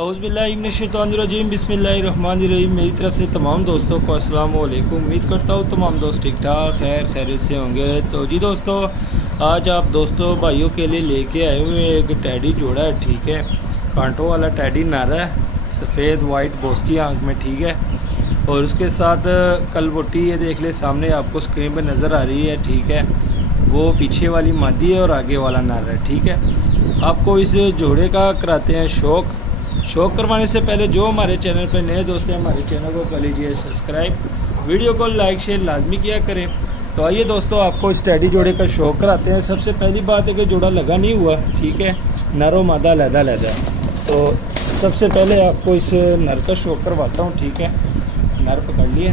औज़ुबिल्लाहिमिनश्शैतानिर्रजीम बिस्मिल्लाहिर्रहमानिर्रहीम। मेरी तरफ से तमाम दोस्तों को अस्सलाम वालेकुम। उम्मीद करता हूँ तमाम दोस्त ठीक ठाक खैरियत से होंगे। तो जी दोस्तों, आज आप दोस्तों भाइयों के लिए लेके आए हुए एक टैडी जोड़ा है, ठीक है। कांटों वाला टैडी नर है, सफ़ेद वाइट बोस की आँख में, ठीक है। और उसके साथ कलबुट्टी ये देख ले सामने आपको स्क्रीन पर नज़र आ रही है, ठीक है। वो पीछे वाली मादी है और आगे वाला नर है, ठीक है। आपको इस जोड़े का कराते हैं शौक करवाने से पहले जो हमारे चैनल पर नए दोस्त हैं हमारे चैनल को कर लीजिए सब्सक्राइब, वीडियो को लाइक शेयर लाजमी किया करें। तो आइए दोस्तों, आपको इस टैडी जोड़े का शौक कराते हैं। सबसे पहली बात है कि जोड़ा लगा नहीं हुआ, ठीक है, नरो मादा लहदा। तो सबसे पहले आपको इस नर का शौक करवाता हूँ, ठीक है। नर पकड़ लिए,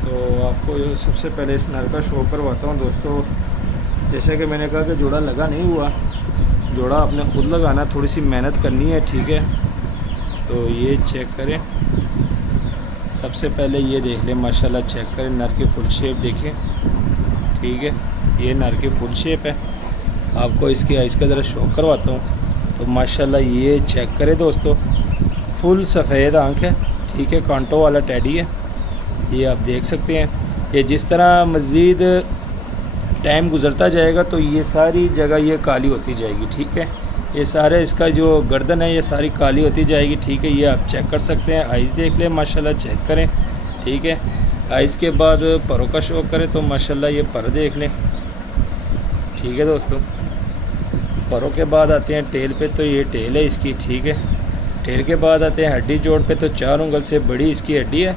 तो आपको सबसे पहले इस नर का शौक करवाता हूँ दोस्तों। जैसे कि मैंने कहा कि जोड़ा लगा नहीं हुआ, जोड़ा आपने ख़ुद लगाना, थोड़ी सी मेहनत करनी है, ठीक है। तो ये चेक करें, सबसे पहले ये देख लें, माशाल्लाह चेक करें, नर की फुल शेप देखें, ठीक है। ये नर की फुल शेप है। आपको इसकी आइज़ का ज़रा शो करवाता हूँ। तो माशाल्लाह ये चेक करें दोस्तों, फुल सफ़ेद आँख है, ठीक है। कांटों वाला टैडी है, ये आप देख सकते हैं। ये जिस तरह मज़ीद टाइम गुज़रता जाएगा तो ये सारी जगह ये काली होती जाएगी, ठीक है। ये सारे इसका जो गर्दन है ये सारी काली होती जाएगी, ठीक है। ये आप चेक कर सकते हैं। आइज़ देख लें, माशाल्लाह चेक करें, ठीक है। आइज़ के बाद परों का शौक करें तो माशाल्लाह ये पर देख लें, ठीक है दोस्तों। परों के बाद आते हैं टेल पे, तो ये टेल है इसकी, ठीक है। टेल के बाद आते हैं हड्डी जोड़ पे, तो 4 उंगल से बड़ी इसकी हड्डी है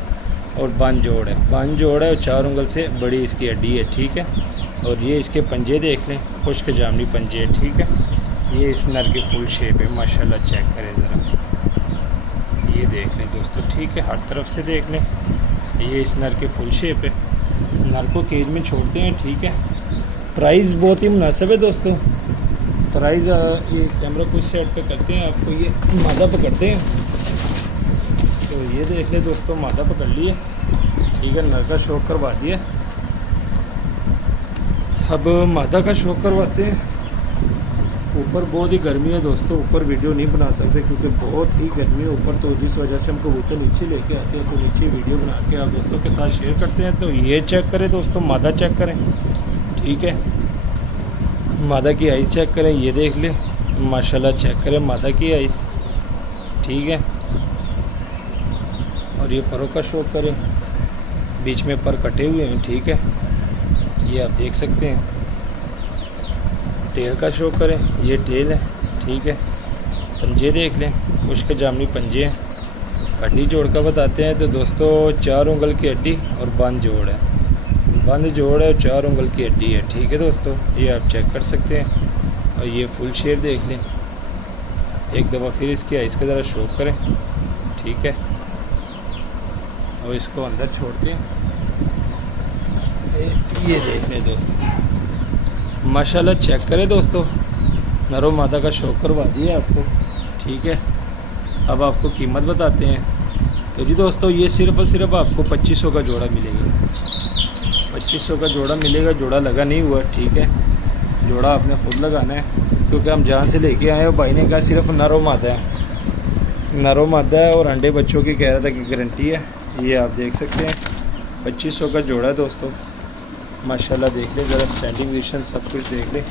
और बन जोड़ है और 4 उंगल से बड़ी इसकी हड्डी है, ठीक है। और ये इसके पंजे देख लें, खुश्क जामनी पंजे, ठीक है। ये इस नर की फुल शेप है, माशाल्लाह चेक करें ज़रा, ये देख लें दोस्तों, ठीक है। हर तरफ से देख लें, ये इस नर की फुल शेप है। नर को केज में छोड़ते हैं, ठीक है। प्राइस बहुत ही मुनासिब है दोस्तों। प्राइस ये कैमरा कुछ सेट पे करते हैं, आपको ये मादा पकड़ते हैं। तो ये देख लें दोस्तों, मादा पकड़ लिए, ठीक है। नर का शौक करवा दिया, अब मादा का शौक करवाते हैं। ऊपर बहुत ही गर्मी है दोस्तों, ऊपर वीडियो नहीं बना सकते क्योंकि बहुत ही गर्मी है ऊपर, तो जिस वजह से हम कबूतर नीचे लेके आते हैं, तो नीचे वीडियो बना के आप दोस्तों के साथ शेयर करते हैं। तो ये चेक करें दोस्तों, मादा चेक करें, ठीक है। मादा की आइज़ चेक करें, ये देख लें, माशाल्लाह चेक करें मादा की आइज़, ठीक है। और ये परों का शौक करें, बीच में पर कटे हुए हैं, ठीक है, ये आप देख सकते हैं। टेल का शो करें, ये टेल है, ठीक है। पंजे देख लें, खुश्क जामनी पंजे हैं। हड्डी जोड़ का बताते हैं तो दोस्तों 4 उंगल की हड्डी और बंद जोड़ है, और 4 उंगल की हड्डी है, ठीक है दोस्तों। ये आप चेक कर सकते हैं। और ये फुल शेप देख लें, एक दफ़ा फिर इसकी आइज़ का ज़रा शो करें, ठीक है। और इसको अंदर छोड़ते हैं, ये देख लें दोस्तों, माशाल्लाह चेक करें दोस्तों, नरो मादा का शौक करवा दिया आपको, ठीक है। अब आपको कीमत बताते हैं। तो जी दोस्तों, ये सिर्फ़ और सिर्फ आपको 2500 का जोड़ा मिलेगा, 2500 का जोड़ा मिलेगा। जोड़ा लगा नहीं हुआ, ठीक है। जोड़ा आपने ख़ुद लगाना है क्योंकि हम जहाँ से लेके आए हैं भाई ने कहा सिर्फ नरो मादा है और अंडे बच्चों की कह रहा था कि गारंटी है। ये आप देख सकते हैं, 2500 का जोड़ा है दोस्तों। माशाल्लाह देख लें ज़रा, स्टैंडिंग पोजीशन सब कुछ देख लें,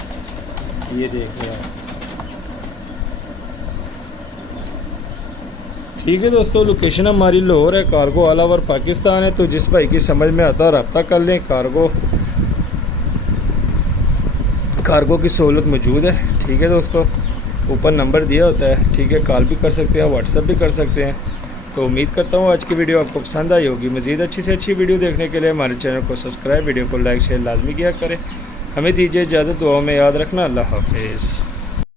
ये देख लें आप, ठीक है दोस्तों। लोकेशन हमारी लाहौर है, कार्गो ऑल ओवर पाकिस्तान है। तो जिस भाई की समझ में आता है रब्ता कर लें, कार्गो की सहूलत मौजूद है, ठीक है दोस्तों। ऊपर नंबर दिया होता है, ठीक है। कॉल भी कर सकते हैं, व्हाट्सअप भी कर सकते हैं। तो उम्मीद करता हूँ आज की वीडियो आपको पसंद आई होगी। मज़ीद अच्छी से अच्छी वीडियो देखने के लिए हमारे चैनल को सब्सक्राइब, वीडियो को लाइक शेयर लाजमी किया करें। हमें दीजिए इजाज़त, दुआओं में याद रखना। अल्लाह हाफिज़।